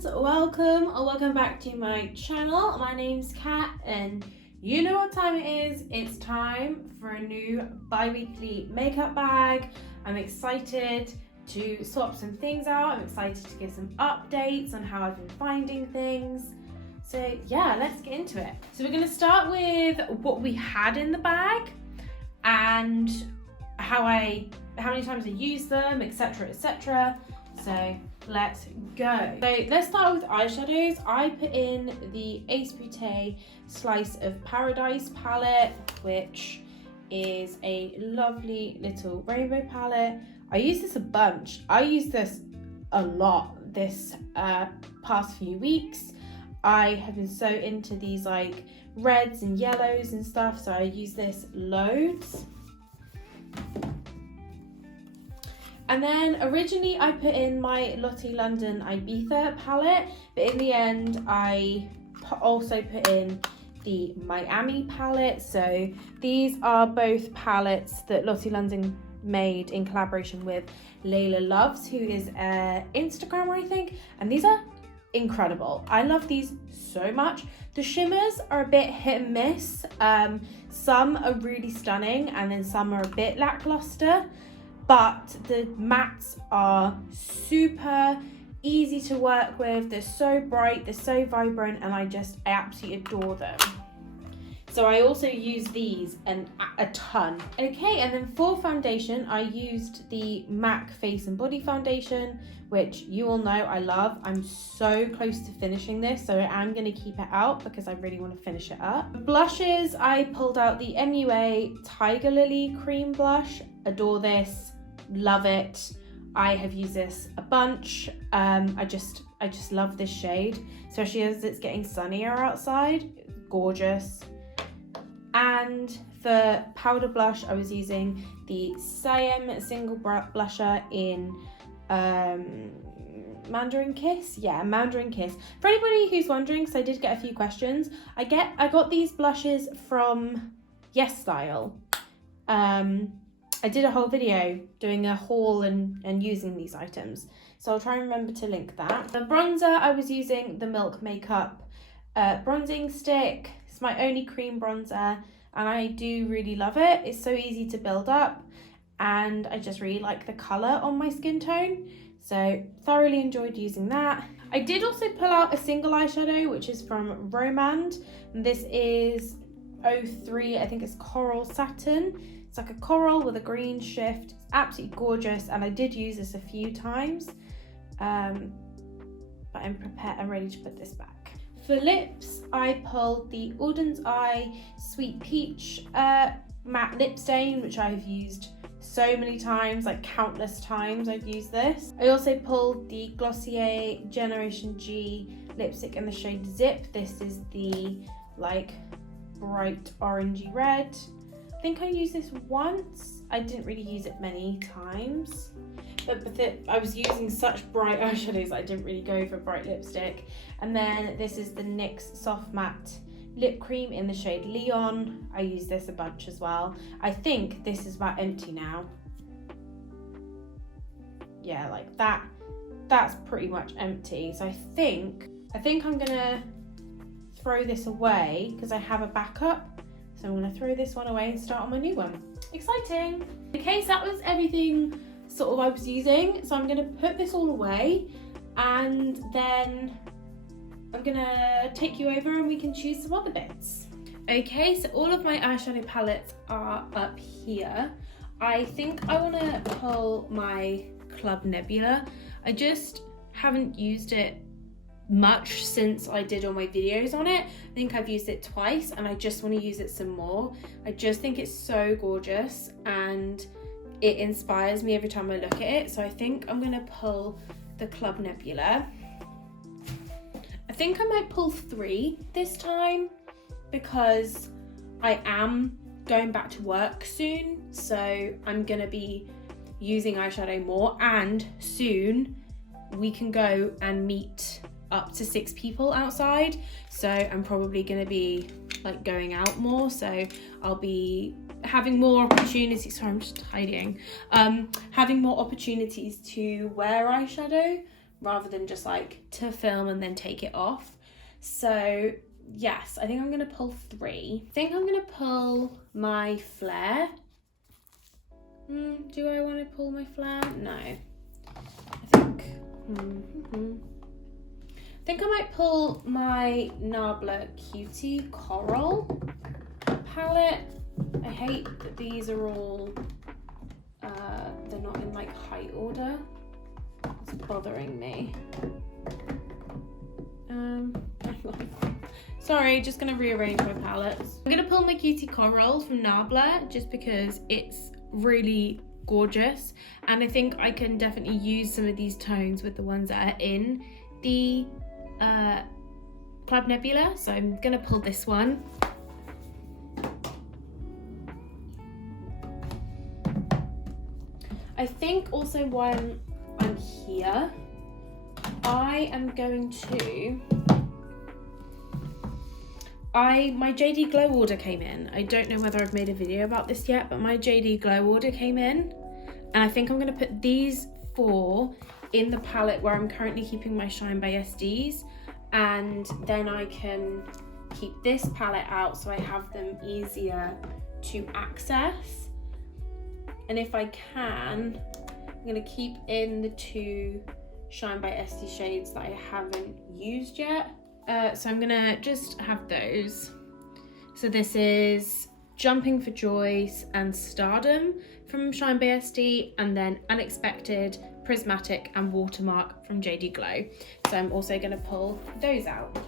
friends, welcome or welcome back to my channel. My name's Kat and you know what time it is. It's time for a new bi-weekly makeup bag. I'm excited to swap some things out. I'm excited to give some updates on how I've been finding things. So yeah, let's get into it. So we're going to start with what we had in the bag and how many times I used them, etc, etc. So let's go. So let's start with eyeshadows. I put in the Ace Beauté Slice of Paradise palette, which is a lovely little rainbow palette. I use this a bunch. I use this a lot this past few weeks. I have been so into these like reds and yellows and stuff, so I use this loads. And then originally I put in my Lottie London Ibiza palette, but in the end I also put in the Miami palette. So these are both palettes that Lottie London made in collaboration with Layla Loves, who is an Instagrammer, I think, and these are incredible. I love these so much. The shimmers are a bit hit and miss. Some are really stunning and then some are a bit lackluster. But the mattes are super easy to work with. They're so bright, they're so vibrant, and I absolutely adore them. So I also use these a ton. Okay, and then for foundation, I used the MAC Face and Body Foundation, which you all know I love. I'm so close to finishing this, so I am gonna keep it out because I really wanna finish it up. For blushes, I pulled out the MUA Tiger Lily Cream Blush. Adore this. Love it. I have used this a bunch. I just love this shade, especially as it's getting sunnier outside. Gorgeous. And for powder blush, I was using the Siam Single Blusher in Mandarin Kiss. Yeah, Mandarin Kiss. For anybody who's wondering, because I did get a few questions, I got these blushes from Yes Style. I did a whole video doing a haul and using these items, so I'll try and remember to link that. The bronzer, I was using the Milk Makeup bronzing stick. It's my only cream bronzer and I do really love it. It's so easy to build up and I just really like the colour on my skin tone, so thoroughly enjoyed using that. I did also pull out a single eyeshadow, which is from Romand, and this is 03, I think it's Coral Satin. It's like a coral with a green shift. It's absolutely gorgeous, and I did use this a few times, but I'm prepared. I'm ready to put this back. For lips, I pulled the Alden's Eye Sweet Peach matte lip stain, which I've used so many times, like countless times I've used this. I also pulled the Glossier Generation G lipstick in the shade Zip. This is the like bright orangey red. I think I used this once. I didn't really use it many times, but I was using such bright eyeshadows I didn't really go for bright lipstick. And then this is the NYX Soft Matte Lip Cream in the shade Leon. I use this a bunch as well. I think this is about empty now. Yeah, like that's pretty much empty. So I think I'm gonna throw this away because I have a backup. So I'm going to throw this one away and start on my new one. Exciting! Okay, so that was everything sort of I was using. So I'm going to put this all away and then I'm going to take you over and we can choose some other bits. Okay, so all of my eyeshadow palettes are up here. I think I want to pull my Club Nebula. I just haven't used it much since I did all my videos on it. I think I've used it twice and I just want to use it some more. I just think it's so gorgeous and it inspires me every time I look at it. So I think I'm going to pull the Club Nebula. I think I might pull 3 this time because I am going back to work soon, so I'm going to be using eyeshadow more, and soon we can go and meet up to 6 people outside, so I'm probably going to be like going out more, so I'll be having more opportunities. Sorry, I'm just tidying. Having more opportunities to wear eyeshadow rather than just like to film and then take it off. So yes, I think I'm gonna pull 3. I think I'm gonna pull my flare. Do I want to pull my flare? No. I think I might pull my Nabla Cutie Coral palette. I hate that these are all, they're not in like height order. It's bothering me. Sorry, just gonna rearrange my palettes. I'm gonna pull my Cutie Coral from Nabla just because it's really gorgeous, and I think I can definitely use some of these tones with the ones that are in the Club Nebula. So I'm gonna pull this one. I think also while I'm here, I am going to, my JD Glow order came in. I don't know whether I've made a video about this yet, but my JD Glow order came in, and I think I'm gonna put these 4 in the palette where I'm currently keeping my Shine by SDs, and then I can keep this palette out so I have them easier to access. And if I can, I'm gonna keep in the 2 Shine by SD shades that I haven't used yet. So I'm gonna just have those. So this is Jumping for Joy and Stardom from Shine by SD, and then Unexpected, Prismatic and Watermark from JD Glow. So I'm also gonna pull those out.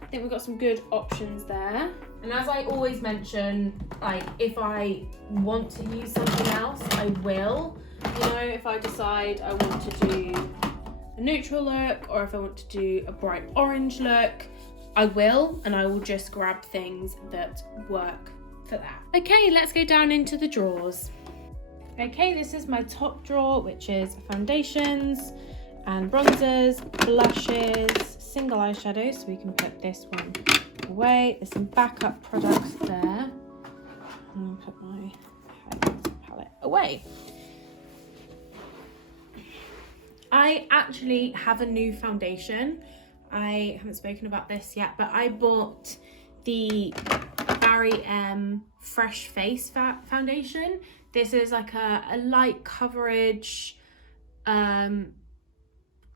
I think we've got some good options there. And as I always mention, like if I want to use something else, I will. You know, if I decide I want to do a neutral look, or if I want to do a bright orange look, I will, and I will just grab things that work for that. Okay, let's go down into the drawers. Okay, this is my top drawer, which is foundations and bronzers, blushes, single eyeshadows, so we can put this one away. There's some backup products there. I'm gonna put my palette away. I actually have a new foundation. I haven't spoken about this yet, but I bought the Barry M Fresh Face foundation. This is like a light coverage,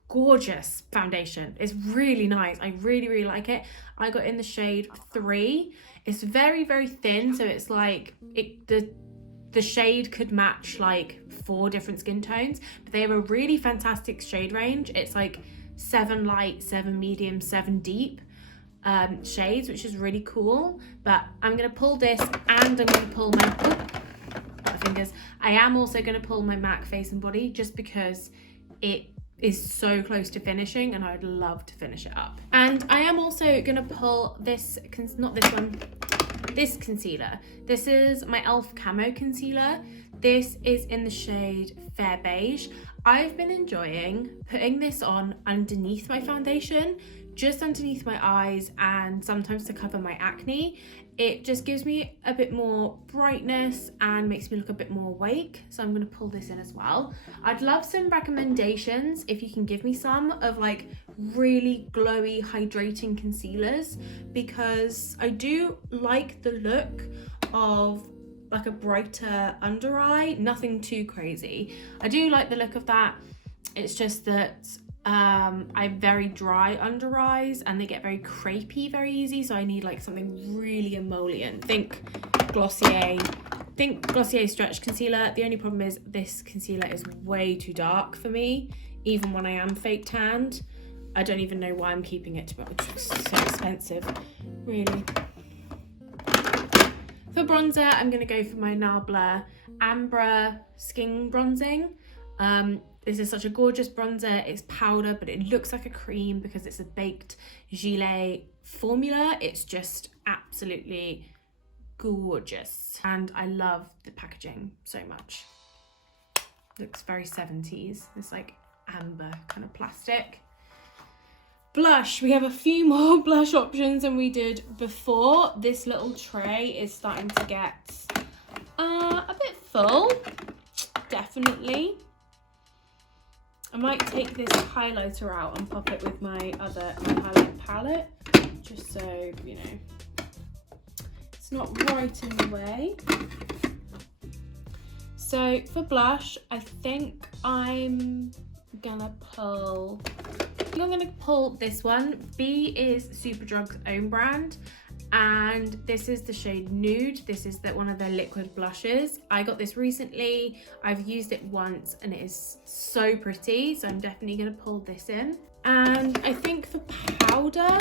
gorgeous foundation. It's really nice. I really like it. I got in the shade 3. It's very, very thin, so it's like the shade could match like 4 different skin tones, but they have a really fantastic shade range. It's like 7 light, 7 medium, 7 deep shades, which is really cool. But I'm gonna pull this, and I'm gonna pull my fingers. I am also gonna pull my MAC Face and Body, just because it is so close to finishing and I'd love to finish it up. And I am also gonna pull this, not this one, this concealer. This is my e.l.f. Camo Concealer. This is in the shade Fair Beige. I've been enjoying putting this on underneath my foundation, just underneath my eyes, and sometimes to cover my acne. It just gives me a bit more brightness and makes me look a bit more awake. So I'm gonna pull this in as well. I'd love some recommendations, if you can give me some, of like really glowy, hydrating concealers, because I do like the look of like a brighter under eye, nothing too crazy. I do like the look of that. It's just that I have very dry under eyes and they get very crepey very easy, so I need like something really emollient. Think Glossier Stretch Concealer. The only problem is this concealer is way too dark for me, even when I am fake tanned. I don't even know why I'm keeping it, but it's so expensive, really. For bronzer, I'm gonna go for my Nabla Ambra Skin Bronzing. This is such a gorgeous bronzer. It's powder, but it looks like a cream because it's a baked gilet formula. It's just absolutely gorgeous. And I love the packaging so much. Looks very 70s. It's like amber kind of plastic. Blush, we have a few more blush options than we did before. This little tray is starting to get a bit full, definitely. I might take this highlighter out and pop it with my highlight palette, just so, you know, it's not right in the way. So for blush, I think I'm gonna pull this one. B is Superdrug's own brand, and this is the shade Nude. This is one of their liquid blushes. I got this recently. I've used it once and it is so pretty, so I'm definitely gonna pull this in. And I think for powder,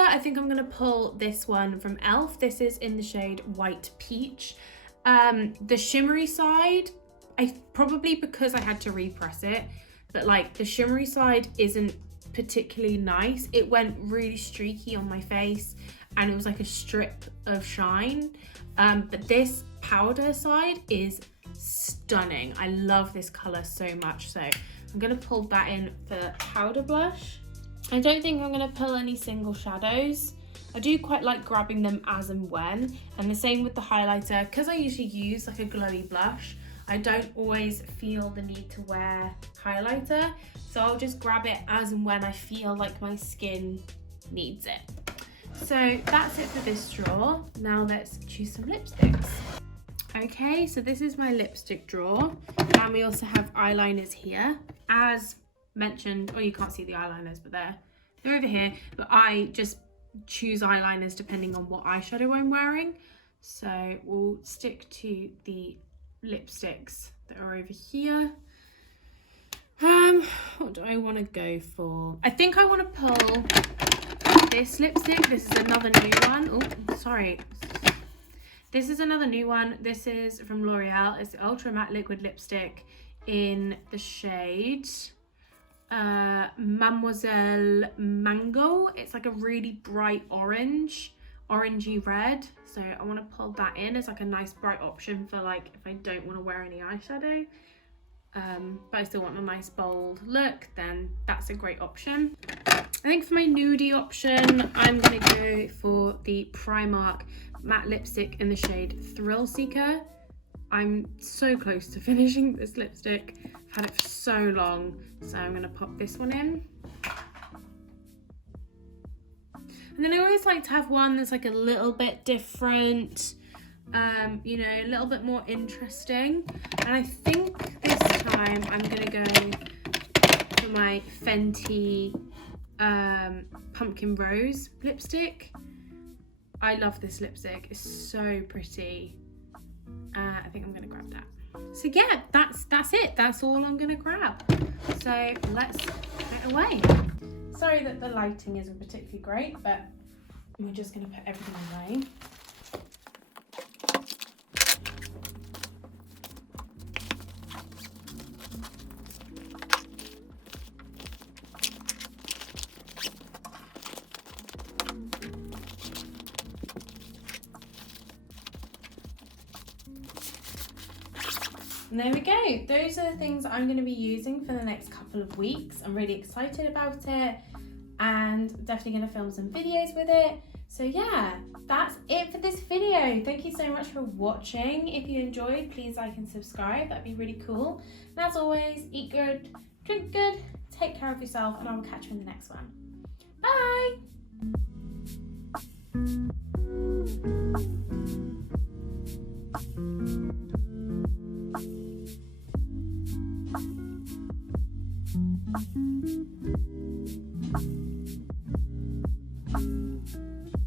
I think I'm gonna pull this one from e.l.f. This is in the shade White Peach. The shimmery side, probably because I had to repress it, but like the shimmery side isn't particularly nice. It went really streaky on my face and it was like a strip of shine. But this powder side is stunning. I love this color so much. So I'm gonna pull that in for powder blush. I don't think I'm gonna pull any single shadows. I do quite like grabbing them as and when, and the same with the highlighter. Because I usually use like a glowy blush, I don't always feel the need to wear highlighter, so I'll just grab it as and when I feel like my skin needs it. So that's it for this drawer. Now let's choose some lipsticks. Okay, so this is my lipstick drawer, and we also have eyeliners here. As mentioned, oh, you can't see the eyeliners, but they're over here, but I just choose eyeliners depending on what eyeshadow I'm wearing. So we'll stick to the lipsticks that are over here. What do I want to go for? I think I want to pull this lipstick. This is another new one. Oh, sorry. This is another new one. This is from L'Oreal. It's the Ultra Matte Liquid Lipstick in the shade Mademoiselle Mango. It's like a really bright orangey red. So I want to pull that in as like a nice bright option for like if I don't want to wear any eyeshadow, but I still want a nice bold look, then that's a great option. I think for my nudie option, I'm gonna go for the Primark matte lipstick in the shade Thrill Seeker. I'm so close to finishing this lipstick. I've had it for so long, so I'm gonna pop this one in. And then I always like to have one that's like a little bit different, you know, a little bit more interesting. And I think this time I'm gonna go for my Fenty Pumpkin Rose lipstick. I love this lipstick, it's so pretty. I think I'm gonna grab that. So yeah, that's it. That's all I'm gonna grab. So let's put it away. Sorry that the lighting isn't particularly great, but we're just gonna put everything away. And there we go. Those are the things I'm going to be using for the next couple of weeks. I'm really excited about it and definitely going to film some videos with it. So yeah, that's it for this video. Thank you so much for watching. If you enjoyed, please like and subscribe. That'd be really cool. And as always, eat good, drink good, take care of yourself, and I will catch you in the next one. Bye! Thank you.